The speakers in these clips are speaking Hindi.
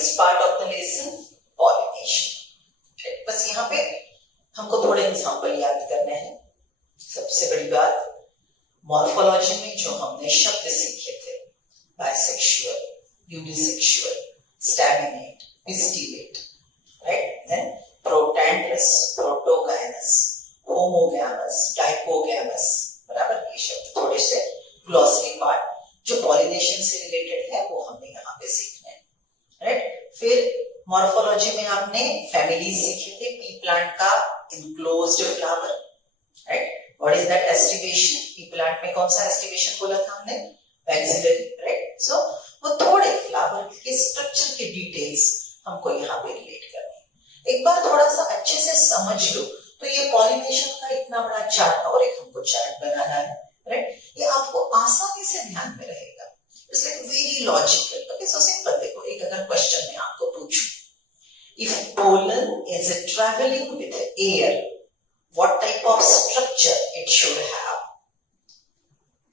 Next part of the lesson pollination. बस यहाँ पे हमको थोड़े एग्जांपल याद करने हैं। सबसे बड़ी बात, मॉर्फोलॉजी में जो हमने शब्द सीखे थे, bisexual, unisexual, staminate, pistillate, right, then protandrous, protogynous, homogamous, dichogamous, बराबर। ये शब्द थोड़े से ग्लॉसरी पार्ट जो पॉलिनेशन से रिलेटेड है वो हमने यहाँ पे सीखने हैं, राइट। फिर मॉर्फोलॉजी में आपने फैमिली सीखे थे, पी प्लांट का enclosed flower, right. What is that aestivation? P plant में कौन सा एस्टिवेशन बोला था हमने? Maxillary, right. सो वो थोड़े फ्लावर के स्ट्रक्चर के डिटेल्स हमको यहाँ पे रिलेट करने हैं। एक बार थोड़ा सा अच्छे से समझ लो तो ये पॉलिनेशन का इतना बड़ा चार्ट, और एक हमको चार्ट बनाना है, राइट। ये आपको आसानी से ध्यान में रहेगा। It's like very logical. Okay, so simple देखो, एक अगर क्वेश्चन में आपको पूछूं, if pollen is traveling with air, what type of structure it should have?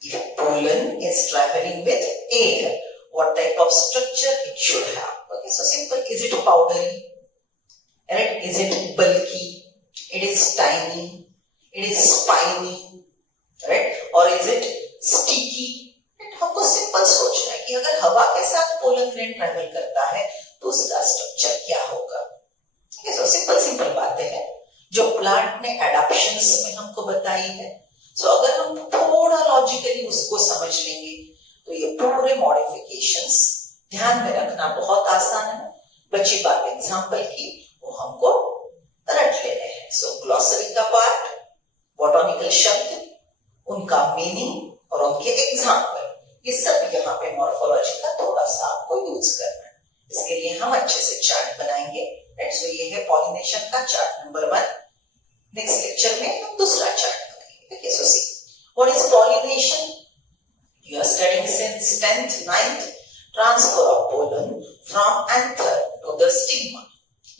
If pollen is traveling with air, what type of structure it should have? Okay, so simple. Is it powdery? Right? Is it bulky? It is tiny? It is spiny? Right? Or is it sticky? Right? हमको सिंपल सोचना है कि अगर हवा के साथ पोलन ग्रेन ट्रैवल करता है तो उसका स्ट्रक्चर क्या होगा। ठीक है, सो सिंपल बातें हैं जो प्लांट ने एडाप्शंस में हमको बताई है। सो अगर हम थोड़ा लॉजिकली उसको समझ लेंगे तो ये पूरे मॉडिफिकेशंस ध्यान में रखना बहुत आसान है। बची बात एग्जांपल की, वो हमको रट लेने हैं। सो ग्लॉसरी का पार्ट, बॉटनिकल शब्द, उनका मीनिंग और उनके एग्जांपल, ये सब यहाँ पे मॉर्फोलॉजी का थोड़ा सा आपको यूज करना है। इसके लिए हम अच्छे से चार्ट बनाएंगे, राइट। सो ये है पॉलिनेशन का चार्ट नंबर 1। नेक्स्ट लेक्चर में हम दूसरा चार्ट बनाएंगे। Okay, so see what is pollination? You are studying since 10th 9th। Transfer of pollen from anther to the stigma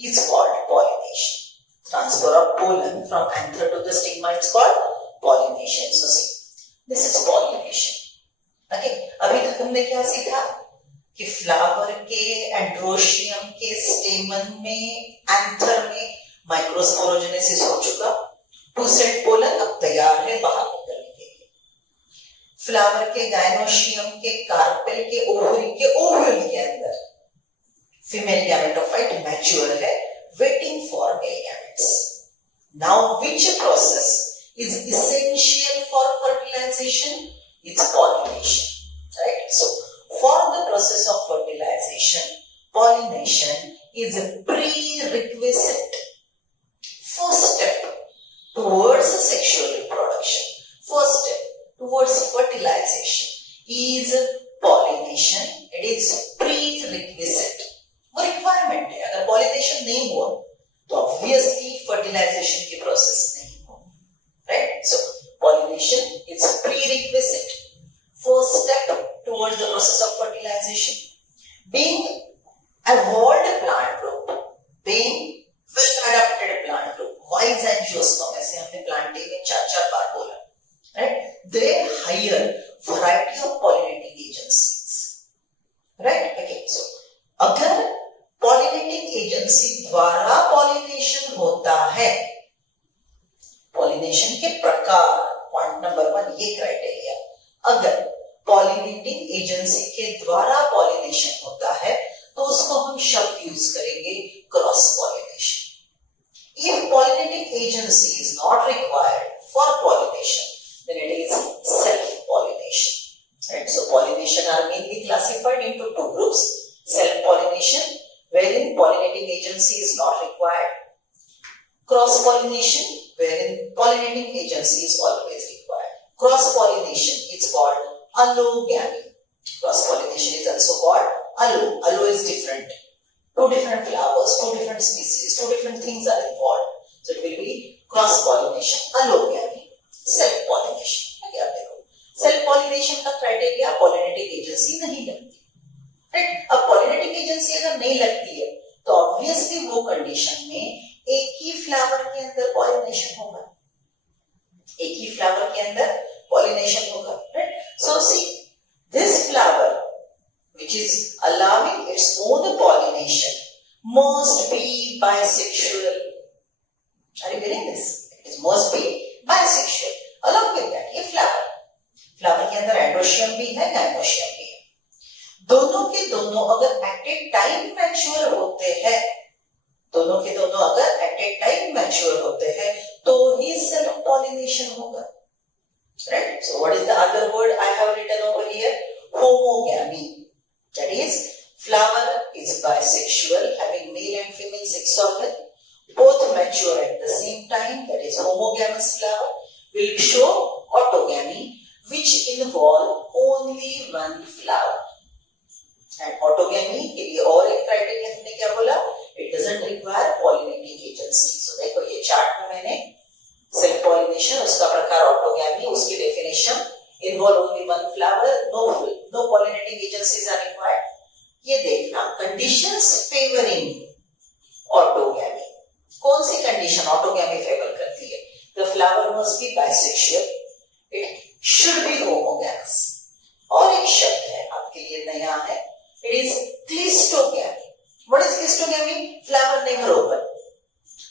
is called pollination. Transfer of pollen from anther to the stigma is called pollination. So see, this is pollination. Okay, अभी तक हमने क्या सीखा कि फ्लावर के एंड्रोशियम के स्टेमन में, एंथर में माइक्रोस्पोरोजेनेसिस हो चुका। टू सेट पोलन अब तैयार है बाहर निकलने के लिए। फ्लावर के गायनोशियम के कार्पेल के ओवरी के ओव्यूल के अंदर फीमेल गैमेटोफाइट मैच्योर है, waiting for male gametes. Now which process is essential for fertilization? It's pollination, right? So for the process of fertilization, pollination is a prerequisite first step towards sexual reproduction. First step towards fertilization is pollination. It is prerequisite, वो रिक्वायरमेंट है। अगर पॉलिनेशन नहीं हुआ तो ऑब्वियसली फर्टिलाइजेशन की प्रोसेस नहीं होगी, right. So pollination is prerequisite first step towards the process of fertilization. Being evolved plant group, being well adapted plant group, wise angiosperm, ऐसे हमने प्लांटे में 4 बार बोला, right. They higher variety of pollinating agencies, right. Okay, so अगर पॉलिनेटिंग एजेंसी द्वारा पॉलिनेशन होता है, पॉलिनेशन के प्रकार, पॉइंट नंबर 1 ये क्राइटेरिया, अगर पॉलिनेटिंग एजेंसी के द्वारा पॉलिनेशन होता है तो उसको हम शब्द यूज करेंगे cross pollination. If pollinating agency is not required for pollination then it is self pollination, right. So pollination are mainly classified into 2 groups: self pollination wherein pollinating agency is not required, cross pollination wherein pollinating agency is always required. Cross pollination is called allogamy. Cross pollination is also called allo is different, 2 different flowers, 2 different species, 2 different things are involved, so it will be cross pollination, allogamy, self pollination। okay, अब देखो self pollination का क्राइटेरिया pollinating agency नहीं लगती, राइट। अब पॉलिनेटिंग एजेंसी अगर नहीं लगती है तो ऑब्वियसली वो कंडीशन में एक ही फ्लावर के अंदर पॉलिनेशन होगा, एक ही फ्लावर के अंदर पॉलिनेशन होगा, right. So see this flower which is allowing its own pollination bisexual. Are you getting this? It must be bisexual. Along with that, ये फ्लावर के अंदर एंड्रोशियम भी है, गाइनोशियम भी है. दोनों के दोनों अगर एट ए टाइम मैच्योर होते हैं, दोनों के दोनों अगर एट ए टाइम मैच्योर होते हैं तो ही सेल्फ पॉलिनेशन होगा. Right? So what is the other word I have written over here? Homogamy. That is, flower is bisexual, having male and female sex organ, both mature at the same time. That is, homogamous flower will show autogamy, which involve only one flower. And autogamy के लिए और एक क्राइटेरिया हमने क्या बोला? It doesn't require pollinating agency. So देखो ये चार्ट में मैंने सेल्फ पॉलिनेशन, उसका प्रकार ऑटोगैमी, उसकी definition, involve only one flower, no pollinating agencies are required. ये देखना कंडीशंस फेवरिंग ऑटोगैमी. कौन सी कंडीशन ऑटोगैमी फेवर करती है? The flower must be bisexual, it should be homogamous. और एक शब्द है आपके लिए नया है, it is cleistogamy. What is cleistogamy? Flower never open,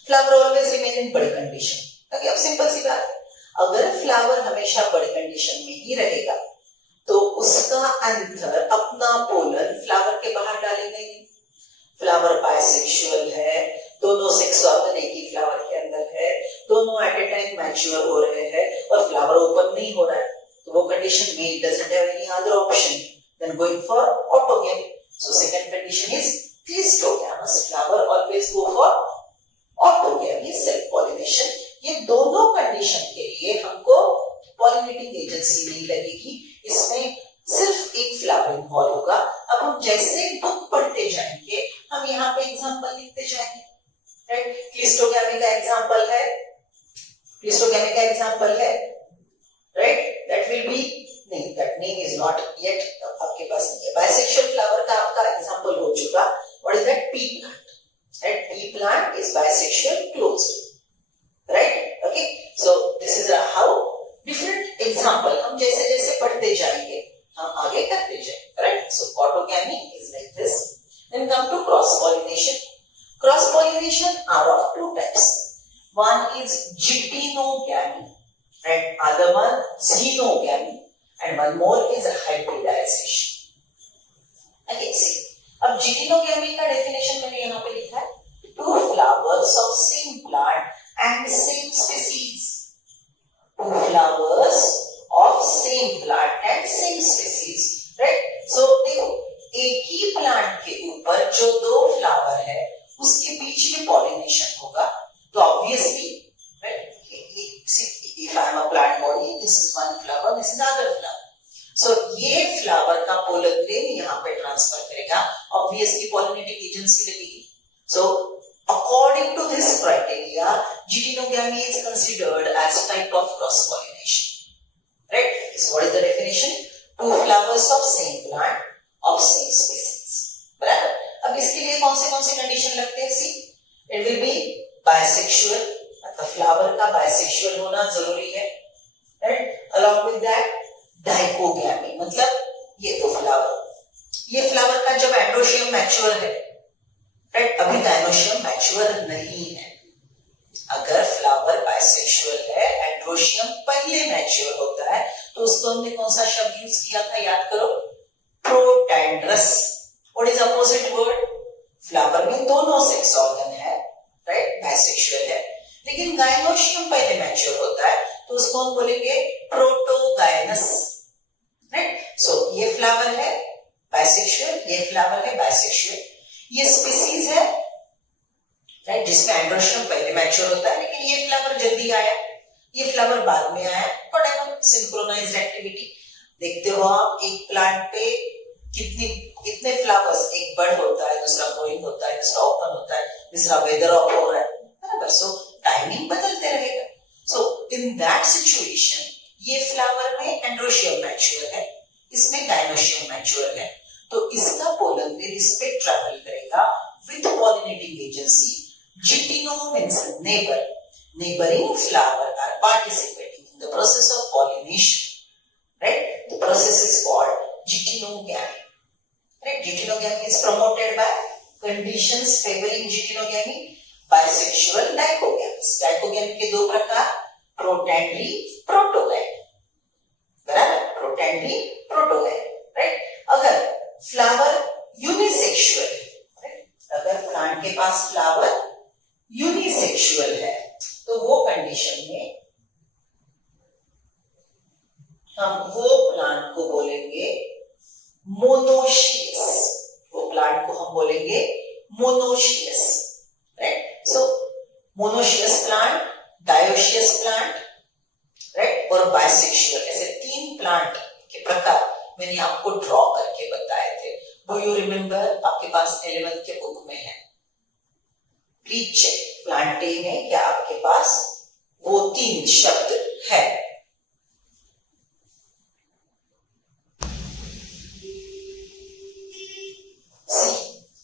flower always remain in बड़ी कंडीशन. ओके, अब सिंपल सी बात है, अगर फ्लावर हमेशा बड़ी कंडीशन में ही रहेगा तो उसका अंतर अपना पोलन फ्लावर के बाहर डालेगा ही नहीं. फ्लावर बाइसेक्सुअल है, दोनों सेक्स ऑर्गन एक ही फ्लावर के अंदर है, दोनों एट ए टाइम मैच्योर हो रहे हैं और फ्लावर ओपन नहीं हो रहा है, तो वो कंडीशन में doesn't have any other option then going for autogamy. So second condition is cleistogamous. Flower always go for autogamy, self pollination. ये दोनों कंडीशन के लिए हमको पॉलिनेटिंग एजेंसी नहीं लगेगी, इसमें सिर्फ एक फ्लावर इन्वॉल्व होगा. अब हम जैसे बुक पढ़ते जाएंगे हम यहाँ पे एग्जांपल लिखते जाएंगे. राइट, क्लिस्टोगैमी का एग्जांपल है, राइट, दैट विल बी, नहीं, that name is not yet आपके पास नहीं है. बाइसेक्सुअल फ्लावर का आपका एग्जांपल हो चुका. What is that? P plant. Right, P plant is bisexual closed. Right? Okay. So this is how different example हम जैसे जैसे पढ़ते जाएंगे हम आगे करते जाएंगे. Right? So autogamy is like this. Then come to cross pollination. Cross pollination are of two types. One is geitonogamy, right? Other one xenogamy, and one more is hybridization. Okay, see. अब geitonogamy का definition मैंने यहाँ पे लिखा है. Two flowers of same plant and same species. Two flowers of same plant and same species. Right? So देखो, एक ही प्लांट के ऊपर जो दो फ्लावर है उसके बीच में पॉलिनेशन होगा, तो obviously, right? If I am a plant body, this is one flower, this is other flower. So ये फ्लावर का पोलन ग्रेन यहाँ पे ट्रांसफर करेगा, ऑब्वियसली पॉलिनेटिंग एजेंसी लगेगी. So according to this criteria, geitonogamy is considered as type of cross pollination. Right? So what is the definition? Two flowers of same plant of same species. बराबर? अब इसके लिए कौन से कंडीशन लगते हैं? See, it will be bisexual, मतलब फ्लावर का bisexual होना जरूरी है. Right? Along with that, dichogamy, मतलब ये दो फ्लावर, ये फ्लावर का जब एंड्रोशियम मैच्योर है, राइट, अभी गाइनोशियम मैच्योर नहीं है. अगर फ्लावर बाइसेक्सुअल है, एंड्रोशियम पहले मैच्योर होता है, तो उसको हमने कौन सा शब्द यूज किया था? याद करो, protandrous. What is opposite word? Flower में दोनों सेक्स ऑर्गन है, राइट, बाइसेक्सुअल है, लेकिन गाइनोशियम पहले मैच्योर होता है, तो उसको हम बोलेंगे प्रोटोगाइनस. राइट, सो ये फ्लावर है बाइसेक्सुअल, ये फ्लावर है बाइसेक्सुअल, ये स्पीसीज है, राइट, जिसमें एंड्रोशियम पहले मैच्योर होता है, लेकिन ये फ्लावर जल्दी आया, ये फ्लावर बाद में आया. Whatever, synchronised activity. देखते हो आप एक प्लांट पे कितने फ्लावर्स, एक बड होता है, दूसरा ग्रोइंग होता है, दूसरा ओपन होता है, तीसरा वेदर ऑफ हो रहा है, बराबर. सो टाइमिंग बदलते रहेगा. सो इन दैट सिचुएशन ये फ्लावर में एंड्रोशियम मैच्योर है, इसमें गाइनोशियम मैच्योर है, तो इसका पोलन ग्रेन इस पे ट्रैवल करेगा with pollinating agency. Geitino means neighbor. Neighboring flower are participating in the process of pollination. Right? The process is called geitonogamy. Right? Geitonogamy is promoted by conditions favoring geitonogamy. Bisexual dichogams. Dichogam के दो प्रकार, प्रोटैंडरी, प्रोटोगैम, बराबर, प्रोटैंडरी, प्रोटोगैम, राइट। अगर फ्लावर यूनिसेक्सुअल, अगर प्लांट के पास फ्लावर यूनिसेक्सुअल है तो वो कंडीशन में हम वो प्लांट को बोलेंगे मोनोशियस। वो प्लांट को हम बोलेंगे monoecious, right. So monoecious plant, dioecious plant, right, और बाइसेक्सुअल, ऐसे तीन प्लांट के प्रकार मैंने आपको ड्रॉ करके बताए थे। वो यू रिमेम्बर, आपके पास 11th के बुक में है। प्लीज चेक प्लांट ए में क्या आपके पास वो तीन शब्द है। See,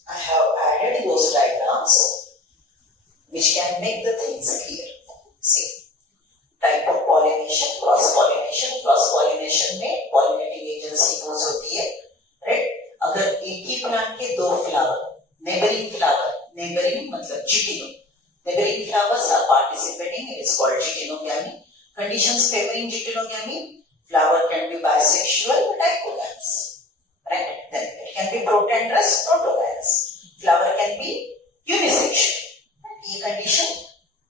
I have added those diagrams which can make the things clear. See, type of pollination, cross pollination. Cross pollination में pollinating agency यूज होती है, राइट। अगर एक ही प्लांट के दो फ्लावर, नेबरिंग फ्लावर, नेबरिंग मतलब geitono, neighbouring flowers are participating, it is called jitinogamy. Conditions favoring jitinogamy, flower can be bisexual, dicotyledonous, right? Then it can be protandrous, protogynous. Flower can be unisexual. ये कंडीशन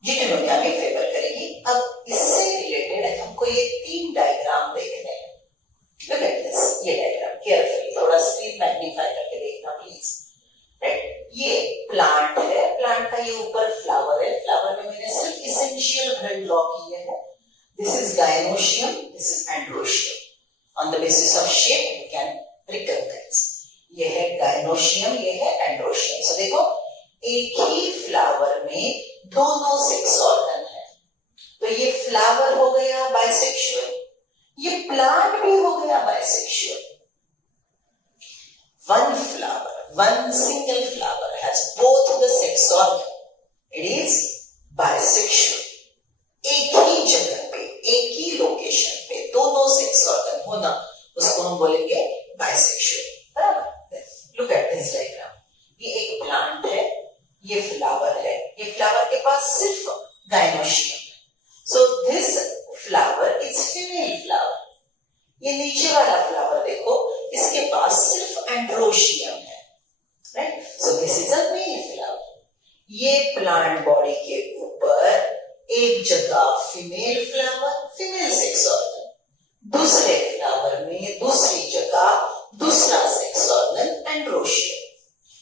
जिटिनोगैमी फेवर करेगी। अब इससे रिलेटेड हमको ये तीन डायग्राम देखने हैं। Look at this, ये डायग्राम केयरफुली, थोड़ा स्क्रीन मैग्नीफाई करके देखना प्लीज, राइट। ये प्लांट है, प्लांट का ये ऊपर फ्लावर है, फ्लावर में मैंने सिर्फ इसेंशियल घल ड्रॉ किए हैं। This is gynoecium, this is androecium. On the basis of shape you can recognise, ये है गायनोशियम, ये है एंड्रोशियम। सो देखो, एक ही फ्लावर में दोनों सेक्स ऑर्गन है, तो ये फ्लावर हो गया बाइसेक्सुअल, ये प्लांट भी हो गया bisexual. One flower, one single flower has both the sex organ. It is bisexual. एक ही जगह पे, एक ही लोकेशन पे दोनों सेक्स ऑर्गन होना, उसको हम बोलेंगे बाइसेक्सुअल, बराबर। Look at this diagram. ये एक प्लांट है, ये फ्लावर है, ये फ्लावर के पास सिर्फ गायनोशियम है। So this flower is female flower. ये नीचे वाला फ्लावर देखो, इसके पास सिर्फ एंड्रोशियम है, right. So this is a male flower. ये प्लांट बॉडी के ऊपर एक जगह female flower, female sex organ, दूसरे फ्लावर में दूसरी जगह दूसरा सेक्स ऑर्गन एंड्रोशियम।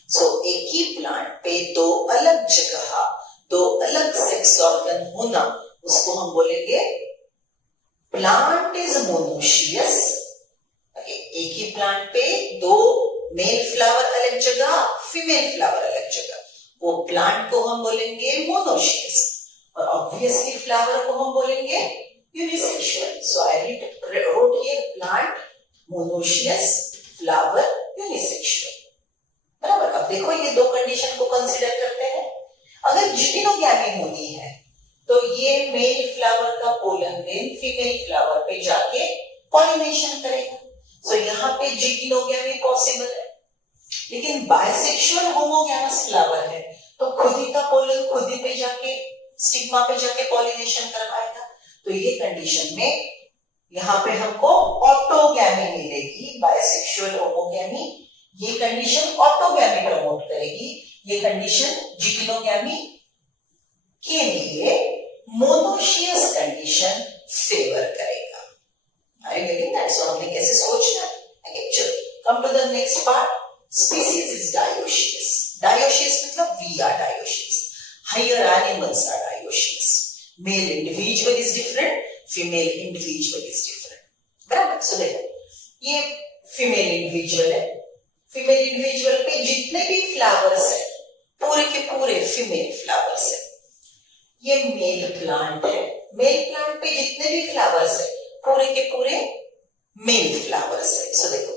सो एक ही प्लांट पे दो अलग जगह दो अलग सेक्स ऑर्गन होना, उसको हम बोलेंगे प्लांट इज मोनोशियस। एक ही प्लांट पे दो मेल फ्लावर अलग जगह, फीमेल फ्लावर अलग जगह, वो प्लांट को हम बोलेंगे मोनोशियस, और ऑब्वियसली फ्लावर को हम बोलेंगे unisexual. So I wrote here plant monoecious, flower unisexual, बराबर। अब देखो, ये दो कंडीशन को कंसीडर करते हैं। अगर जिटिनोगैमी होनी है तो ये मेल फ्लावर का पोलन ग्रेन फीमेल फ्लावर पे जाके पॉलिनेशन करेगा। सो यहाँ पे जिटिनोगैमी पॉसिबल है, लेकिन बाइसेक्सुअल होमोगैमस फ्लावर है तो खुद ही का पोलन खुद ही पे जाके स्टिग्मा पे जाके पॉलिनेशन करवाएगा। तो ये कंडीशन में यहाँ पे हमको ऑटोगैमी मिलेगी, बाइसेक्सुअल होमोगैमी। ये कंडीशन ऑटोगैमी प्रमोट करेगी, ये कंडीशन जिटिनोगैमी के लिए मोनोशियस कंडीशन फेवर करेगा। Are you getting that? So हमने कैसे सोचना है? Okay, चलो, come to the next part. Species is dioecious. Dioecious मतलब we are dioecious. Higher animals are dioecious. Male individual is different, female individual is different. बराबर? So देखो, ये female individual है, female individual पे जितने भी flowers है, पूरे के पूरे female flowers है। ये मेल प्लांट है, मेल प्लांट पे जितने भी फ्लावर्स है, पूरे के पूरे मेल फ्लावर्स है। सो देखो,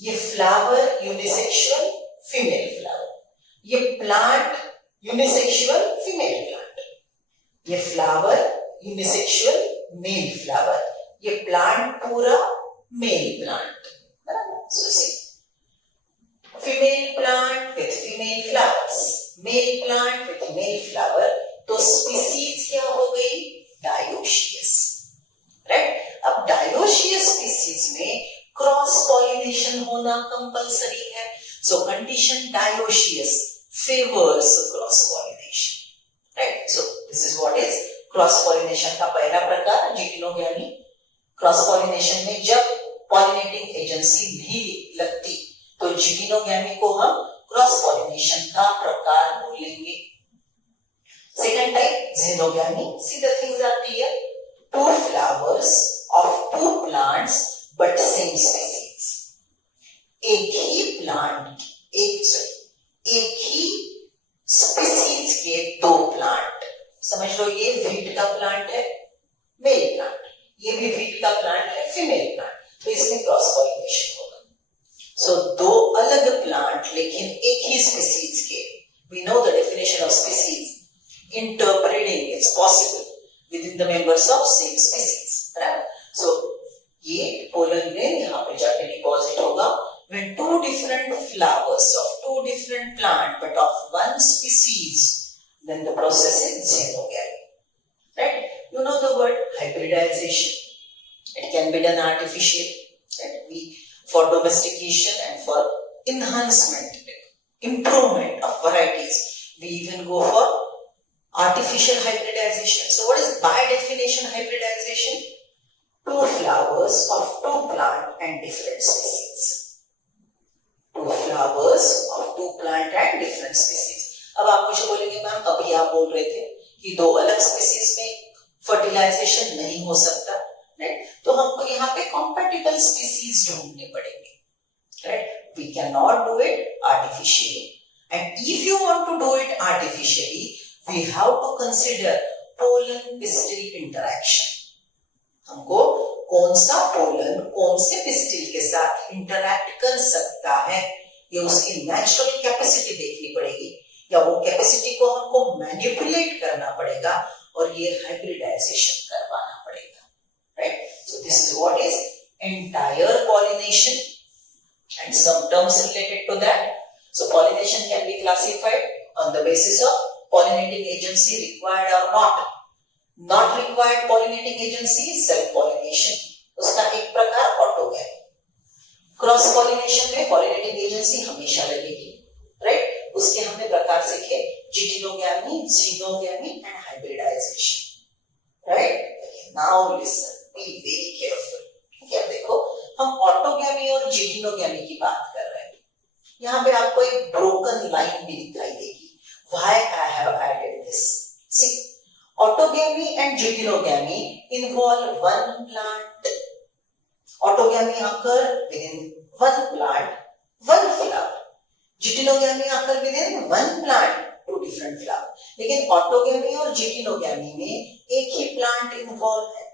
ये फ्लावर यूनिसेक्सुअल फीमेल फ्लावर, ये प्लांट यूनिसेक्सुअल फीमेल प्लांट, ये फ्लावर यूनिसेक्सुअल मेल फ्लावर, ये प्लांट पूरा मेल प्लांट, बराबर। सो सी, female plant with female flowers, male plant with male flower, तो स्पीसीज क्या हो गई? Dioecious, right. अब डायोशियस स्पीसीज में क्रॉस पॉलिनेशन होना कंपलसरी है, सो condition dioecious favours cross pollination, right. So this is what is cross pollination का पहला प्रकार, जिटिनोगैमी। क्रॉस पॉलिनेशन में जब पॉलिनेटिंग एजेंसी नहीं लगती तो जिटिनोगैमी को हम क्रॉस पॉलिनेशन का प्रकार बोलेंगे। Second type xenogamy, see the things are clear, two flowers of two plants but same species, एक ही प्लांट एक ही स्पीसीज के दो प्लांट, समझ लो ये वीट का प्लांट है मेल प्लांट, ये भी वीट का प्लांट है फीमेल प्लांट, तो इसमें क्रॉस पॉलिनेशन होगा। सो दो अलग प्लांट लेकिन एक ही स्पीसीज के, we know the definition of species, interbreeding is possible within the members of same species, right? So ये pollen grain यहाँ पे जाके डिपॉजिट होगा when two different flowers of two different plant but of one species, then the process is xenogamy, right? You know the word hybridization, it can be done artificially, right? For domestication and for enhancement, improvement of varieties, we even go for artificial hybridization. So what is by definition hybridization? Two flowers of two plant and different species. Two flowers of two plant and different species. अब आप मुझे बोलेंगे मैम अभी आप बोल रहे थे कि दो अलग स्पीसीज में फर्टिलाइजेशन नहीं हो सकता, राइट? तो हमको यहाँ पे compatible species ढूंढने पड़ेंगे, right? We cannot do it artificially, and if you want to do it artificially, we have to consider pollen pistil interaction. हमको कौन सा पोलन कौन से पिस्टिल के साथ इंटरैक्ट कर सकता है, ये उसकी नेचुरल कैपेसिटी देखनी पड़ेगी, या वो कैपेसिटी को हमको मैनिपुलेट करना पड़ेगा और ये हाइब्रिडाइजेशन करवाना पड़ेगा, right? So this is what is entire pollination and some terms related to that. So pollination can be classified on the basis of pollinating agency required or not. Not required pollinating agency, self pollination, उसका एक प्रकार ऑटोगैमी। क्रॉस पॉलिनेशन में pollinating agency हमेशा लगेगी, राइट? उसके हमने प्रकार सीखे जिटिनोगैमी, xenogamy and hybridization, right? Now listen, be very careful. क्या देखो, हम ऑटोगैमी और जिटिनोगैमी की बात कर रहे हैं, यहाँ पे आपको एक ब्रोकन लाइन भी दिखाई देगी। Why I have added this? See, autogamy and jitinogamy involve one plant. Autogamy occur within one plant, one flower. Jitinogamy occur within one plant, two different flower. लेकिन autogamy और jitinogamy में एक ही plant involved है।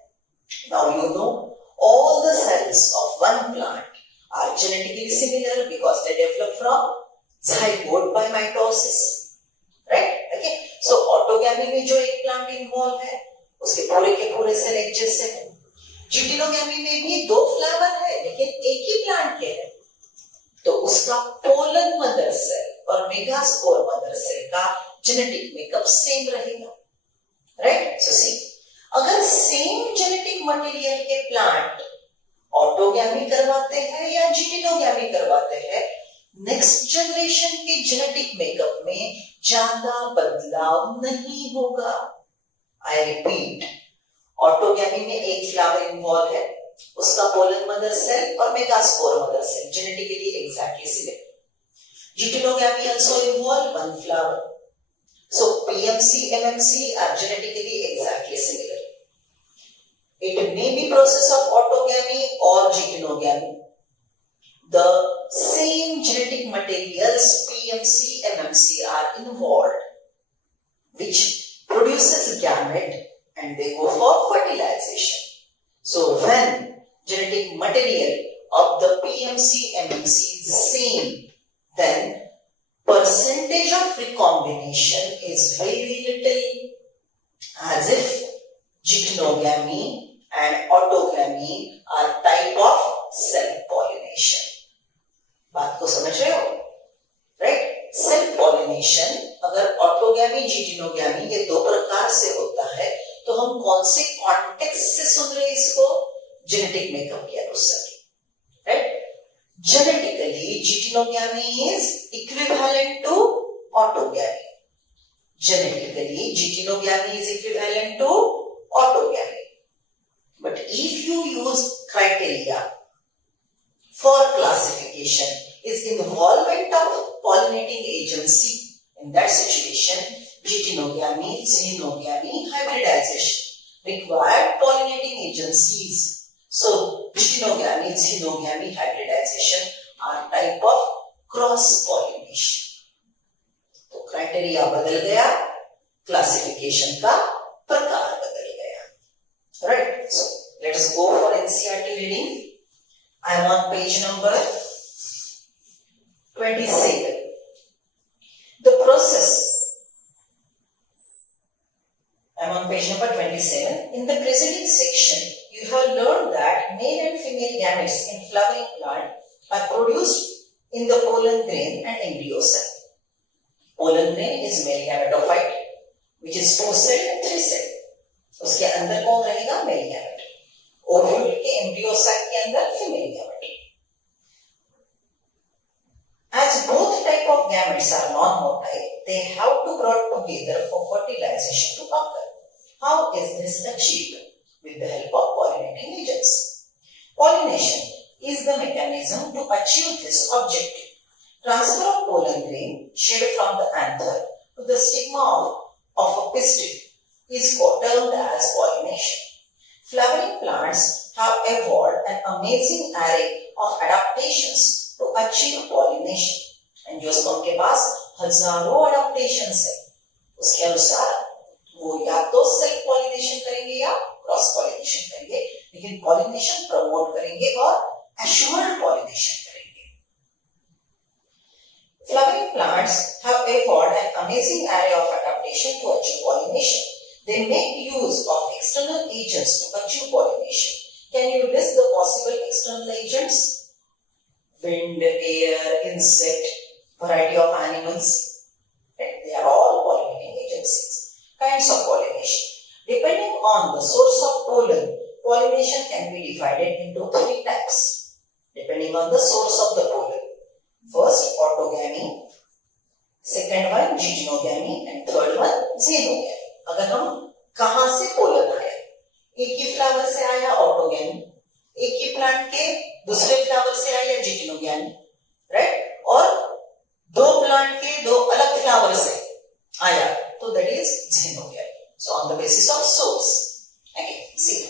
Now you know all the cells of one plant are genetically similar because they develop from zygote by mitosis, right? Okay. So autogamy में जो एक प्लांट इन्वॉल्व है उसके पूरे के पूरे सेल एक जैसे हैं। जिटिनोगैमी में भी दो फ्लावर है लेकिन एक ही प्लांट के है, तो उसका पोलन मदर सेल और मेगास्पोर मदर सेल का जेनेटिक मेकअप सेम रहेगा, राइट? सो सी, अगर सेम जेनेटिक मटेरियल के प्लांट ऑटोगैमी करवाते हैं या जिटिनोगैमी करवाते हैं, नेक्स्ट जनरेशन के जेनेटिक मेकअप में ज्यादा बदलाव नहीं होगा। आई रिपीट, ऑटोगैमी में एक फ्लावर इन्वॉल्व है, उसका पोलन मदर सेल और megaspore mother cell genetically exactly similar. Geitonogamy also involve one flower, so PMC MMC are genetically exactly similar. It may be process of autogamy or jitinogamy. The same genetic materials PMC, MMC are involved, which produces gamete and they go for fertilization. So when genetic material of the PMC, MMC is same, then percentage of recombination is very little, as if jitinogamy and autogamy are type of self-pollination. बात को समझ रहे हो, राइट? सेल्फ पॉलिनेशन अगर कौन से कॉन्टेक्स्ट से सुन रहे इसको? जेनेटिक मेकअप के अनुसार, right? Genetically geitonogamy is equivalent to autogamy. Genetically, jitinogamy is equivalent to autogamy. But if you use criteria for classification, is involvement of pollinating agency. In that situation, jitinogamy, xenogamy, hybridization require pollinating agencies. So, jitinogamy, xenogamy, hybridization are type of cross-pollination. तो क्राइटेरिया बदल गया, क्लासिफिकेशन का प्रकार बदल गया. Right? So let us go for NCERT reading. I am on page number 27. The process. I am on page number 27. In the preceding section, you have learned that male and female gametes in flowering plant are produced in the pollen grain and embryo cell. Pollen grain is male gametophyte, which is 2-celled and 3-celled. उसके अंदर कौन रहेगा? Male gamete. Ovule के embryo sac के अंदर female gamete. As both type of gametes are non-motile, they have to brought together for fertilization to occur. How is this achieved? With the help of pollinating agents. Pollination is the mechanism to achieve this objective. Transfer of pollen grain shed from the anther to the stigma of a pistil is termed as pollination. Flowering plants have evolved an amazing array of adaptations to achieve pollination. Angiosperm के पास हजारों adaptations है. उसके अनुसार वो या तो सेल्फ पॉलिनेशन करेंगे या क्रॉस पॉलिनेशन करेंगे, लेकिन पॉलिनेशन प्रमोट करेंगे और एश्योर्ड पॉलिनेशन करेंगे. Flowering plants have evolved an amazing array of adaptation to achieve pollination. They make use of external agents to achieve pollination. Can you list the possible external agents? Wind, air, insect, variety of animals. They are all pollinating agencies. Kinds of pollination. Depending on the source of pollen, pollination can be divided into 3 types. Depending on the source of the pollen. First, autogamy. Second one, jitinogamy. And third one, xenogamy. अगर हम कहां से पोलन आया, एक ही फ्लावर से आया ऑटोगैमी, एक ही प्लांट के दूसरे फ्लावर से आया जिटिनोगैमी, राइट? और दो प्लांट के दो अलग फ्लावर से आया तो that is xenogamy. So on the basis of source. Okay, see.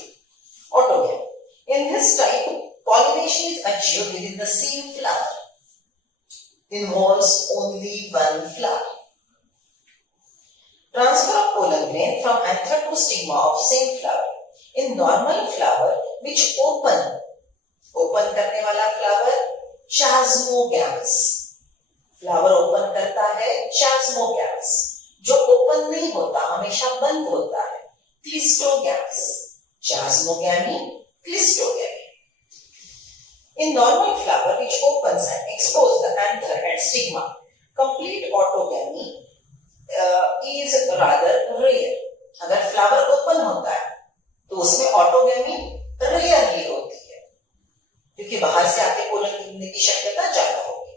Autogamy. In this type, pollination is achieved within the same flower. Involves only one flower. Transfer of pollen grain from anther to stigma of same flower. In normal flower, which open करने वाला flower, chasmogamous. Flower open करता है chasmogamous. जो open नहीं होता, हमेशा बंद होता है, clistogamous. Chasmogamy, clistogamy. In normal flower which opens and exposes the anther and stigma, complete autogamy is rather rare. अगर फ्लावर ओपन होता है तो उसमें ऑटोगैमी रेयरली होती है, क्योंकि बाहर से आके पोलन गिरने की शक्यता ज्यादा होगी.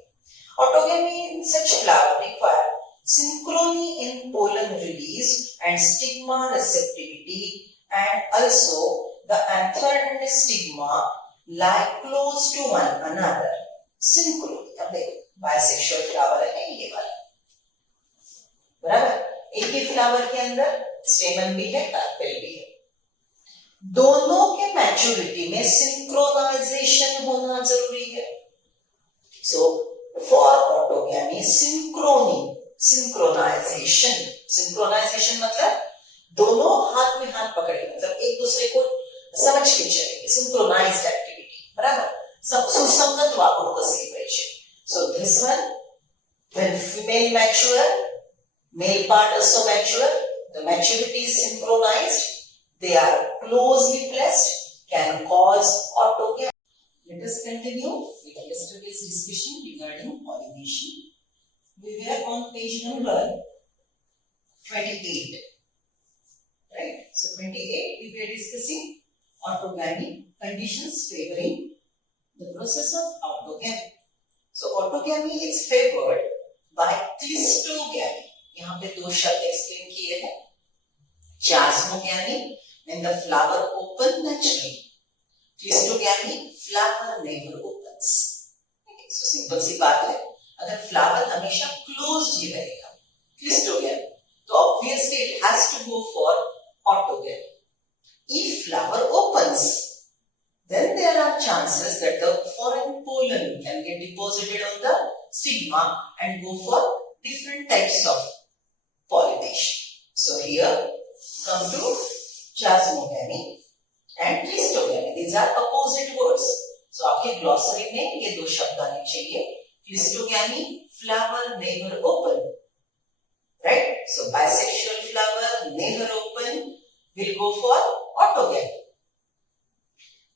Autogamy in such flower require synchrony in pollen release and stigma receptivity, and also the anther and stigma lie close to one another. Synchrony. अब देखो, बाइसेक्सुअल फ्लावर है ये वाला, बराबर? एक ही फ्लावर के अंदर स्टेमन भी है, कार्पेल भी है. दोनों के मैच्योरिटी में सिंक्रोनाइजेशन होना जरूरी है. सो फॉर ऑटोगैमी सिंक्रोनाइजेशन मतलब दोनों हाथ में हाथ पकड़ के, मतलब एक दूसरे को समझ के चलेंगे. सिंक्रोनाइज्ड एक्टिविटी, बराबर? सब सुसंगत वाक्यों का separation. So this one, when female mature, male part also mature, the maturity is synchronized, they are closely pressed, can cause autogamy. Let us continue with yesterday's discussion regarding pollination. We were on page number 28. right? So 28 we were discussing autogamy, conditions favoring the process of autogamy. So autogamy is favored by cleistogamy. यहाँ पे दो शब्द एक्सप्लेन किए हैं. Chasmogamy, when the flower open naturally. Cleistogamy, flower never opens. Okay, so simple सी बात है. अगर फ्लावर हमेशा क्लोज्ड ही रहेगा, क्लिस्टोगैमी, तो obviously it has to go for autogamy. If flower opens, then there are chances that the foreign pollen can get deposited on the stigma and go for different types of pollination. So here come to chasmogamy and cleistogamy. These are opposite words. So आपके glossary में ये दो शब्द आने चाहिए. Cleistogamy, flower never open, right? So bisexual flower never open will go for autogamy.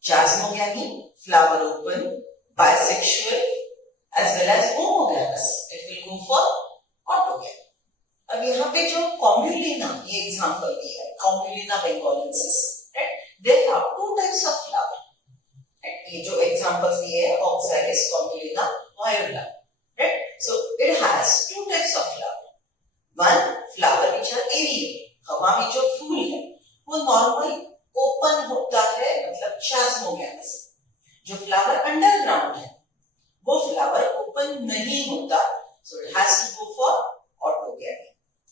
Chasmogamy, flower open, bisexual as well as homogamous, it will go for autogamy. अब यहाँ पे जो Comulina ये example दिया है, Comulina bengalensis, right? There are two types of flower. ये जो examples दिए हैं, Oxalis, Comulina, Viola, right? So it has two types of flower. One flower which are aerial, हवा में जो फूल है, वो normal open होता है, मतलब chasmogamous. जो flower underground है, वो flower open नहीं होता, so it has to go for autogamy.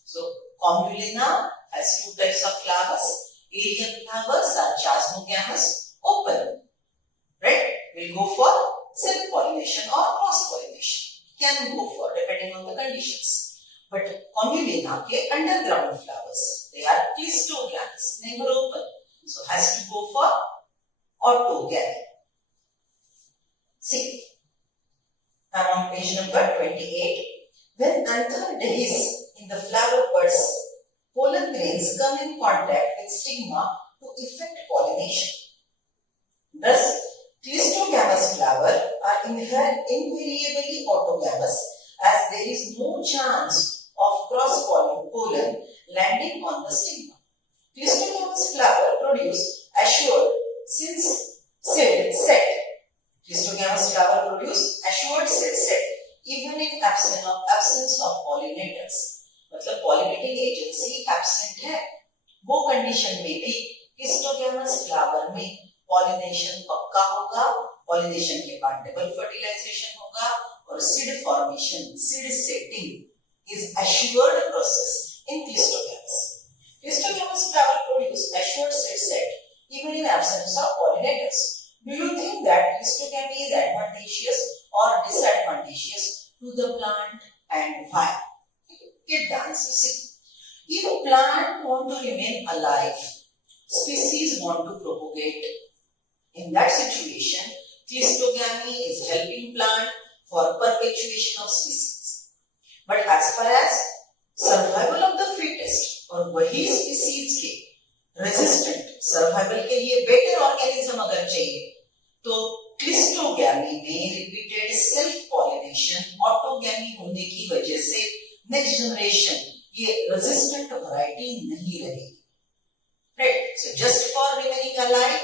So Comulina has two types of flowers. Aerial flowers are chasmogamous, open, right? Will go for self-pollination or cross-pollination. Can go for depending on the conditions. But Comulina के underground flowers, they are cleistogamous, never open, so has to go for autogamy. See, I'm on page number 28. When anther days in the flower buds, pollen grains come in contact with stigma to effect pollination. Thus, cleistogamous flowers are invariably autogamous, as there is no chance of cross-pollen landing on the stigma. Cleistogamous flower produce assured seed set. Cleistogamous flower produce assured seed set even in absence of pollinators. मतलब pollinating agency absent है, वो condition में भी cleistogamous flower में pollination पक्का होगा, pollination के बाद double fertilization होगा और seed formation, seed setting is assured process in cleistogamous. Cleistogamous flower produce assured seed set even in absence of pollinators. Do you think that cleistogamy is advantageous or disadvantageous to the plant, and why? Get the answer. See, if a plant want to remain alive, species want to propagate. In that situation, cleistogamy is helping plant for perpetuation of species. But as far as survival of the fittest और वही species के resistant survival के लिए better organism अगर चाहिए, तो cleistogamy में repeated self pollination, autogamy होने की वजह से next generation ये resistant variety नहीं रहेगी. Right? So just for remaining alive,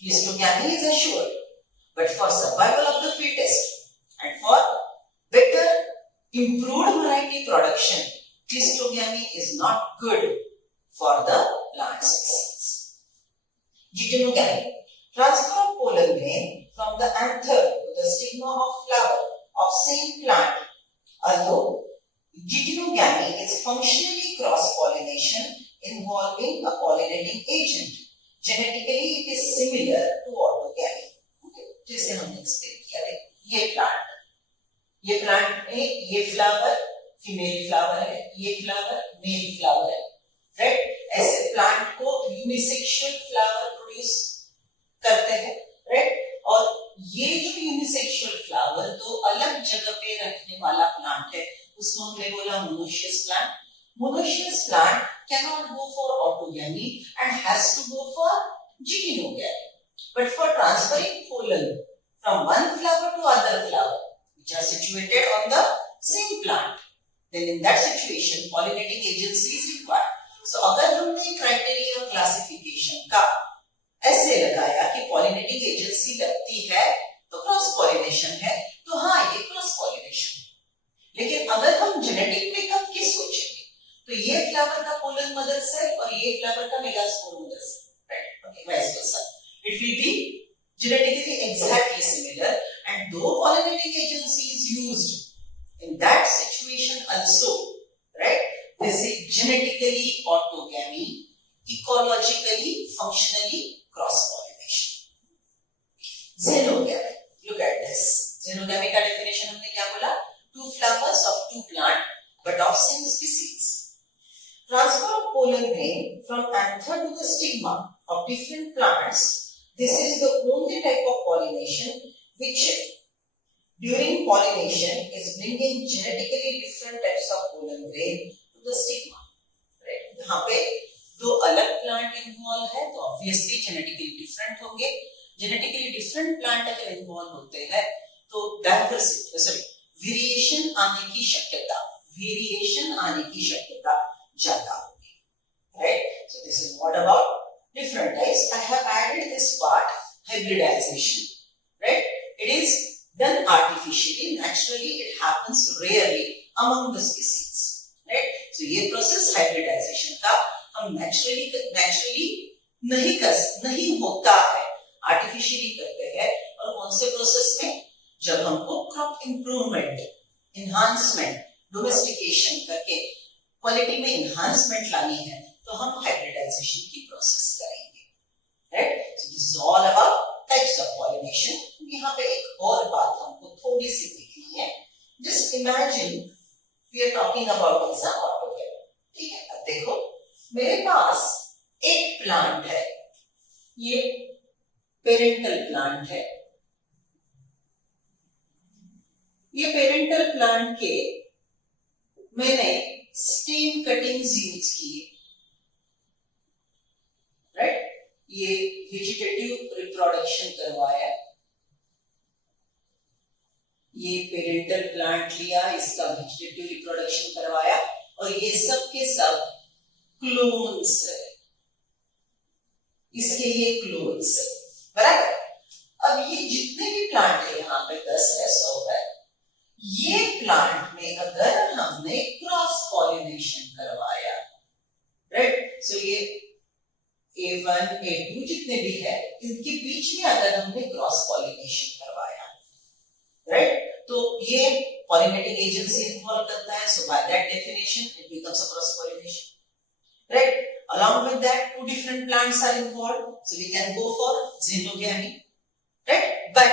cleistogamy is assured. But for survival of the fittest and for better improved variety production, cleistogamy is not good for the plant species. Geitonogamy, transfer of pollen grain from the anther to the stigma of flower of same plant. Although geitonogamy is functionally cross-pollination involving a pollinating agent, genetically it is similar to autogamy. जैसे हमने एक्सप्लेन किया है, ये प्लांट में ये फ्लावर फीमेल फ्लावर है, ये फ्लावर मेल फ्लावर है, राइट? ऐसे प्लांट को यूनिसेक्सुअल फ्लावर प्रोड्यूस करते हैं, राइट? और ये जो यूनिसेक्सुअल फ्लावर दो अलग जगह पे रखने वाला प्लांट है, उसको हमने बोला monoecious plant. Monoecious plant cannot go for autogamy and has to go for geitonogamy. But for transferring pollen from one flower to other flower, which are situated on the same plant, then in that situation, pollinating agency is required. सो अगर हमने क्राइटेरिया क्लासिफिकेशन का ऐसे लगाया कि पॉलिनेटिंग एजेंसी लगती है तो क्रॉस पॉलिनेशन है, तो हाँ ये क्रॉस पॉलिनेशन है। लेकिन अगर हम जेनेटिक मेकअप की सोचेंगे तो ये फ्लावर का पोलन मदर सेल और ये फ्लावर का megaspore mother cell, right? Okay, vice versa it will be genetically exactly similar, and though pollinating agency is used in that situation also, right? This is genetically autogamy, ecologically, functionally cross pollination. Xenogamy, look at this. Xenogamy का definition हमने क्या बोला? Two flowers of two plants but of same species. Transfer of pollen grain from anther to the stigma of different plants. This is the only type of pollination which during pollination is bringing genetically different types of pollen grain to the stigma. Right? यहाँ पे दो अलग plant involve है तो obviously genetically different होंगे. Genetically different plant अगर involve होते हैं तो variation आने की शक्यता ज्यादा होगी. Right? So this is what about different types. I have added this part, hybridization, right? It is done artificially. Naturally it happens rarely among the species, right? So ये process hybridization का हम naturally नहीं होता है, artificially करते हैं. और कौन से process में? जब हमको crop improvement, enhancement, domestication करके quality में enhancement लानी है तो हम hybridization की process करेंगे, right? So this is all about types of pollination. यहाँ पे एक और बात हमको थोड़ी सी देखनी है. Just imagine we are talking about this autogamy. ठीक है? अब देखो मेरे पास एक प्लांट है, ये पेरेंटल प्लांट है. ये पेरेंटल प्लांट के मैंने स्टेम कटिंग्स यूज किए, राइट? ये वेजिटेटिव रिप्रोडक्शन करवाया, ये पेरेंटल प्लांट लिया, इसका वेजिटेटिव रिप्रोडक्शन करवाया और ये सब के सब क्लोन्स है, इसके ये क्लोन्स है, बराबर? अब ये जितने भी प्लांट है यहाँ पे 10 है, 100 है, ये प्लांट में अगर हमने क्रॉस पॉलिनेशन करवाया, राइट? सो ये A1, A2 जितने भी है इनके बीच में अगर हमने क्रॉस पॉलिनेशन करवाया, राइट? तो ये पॉलिनेटिंग एजेंसी इन्वॉल्व करता है. So by that definition it becomes a cross pollination, right? Along with that, two different plants are involved, so we can go for xenogamy, right? But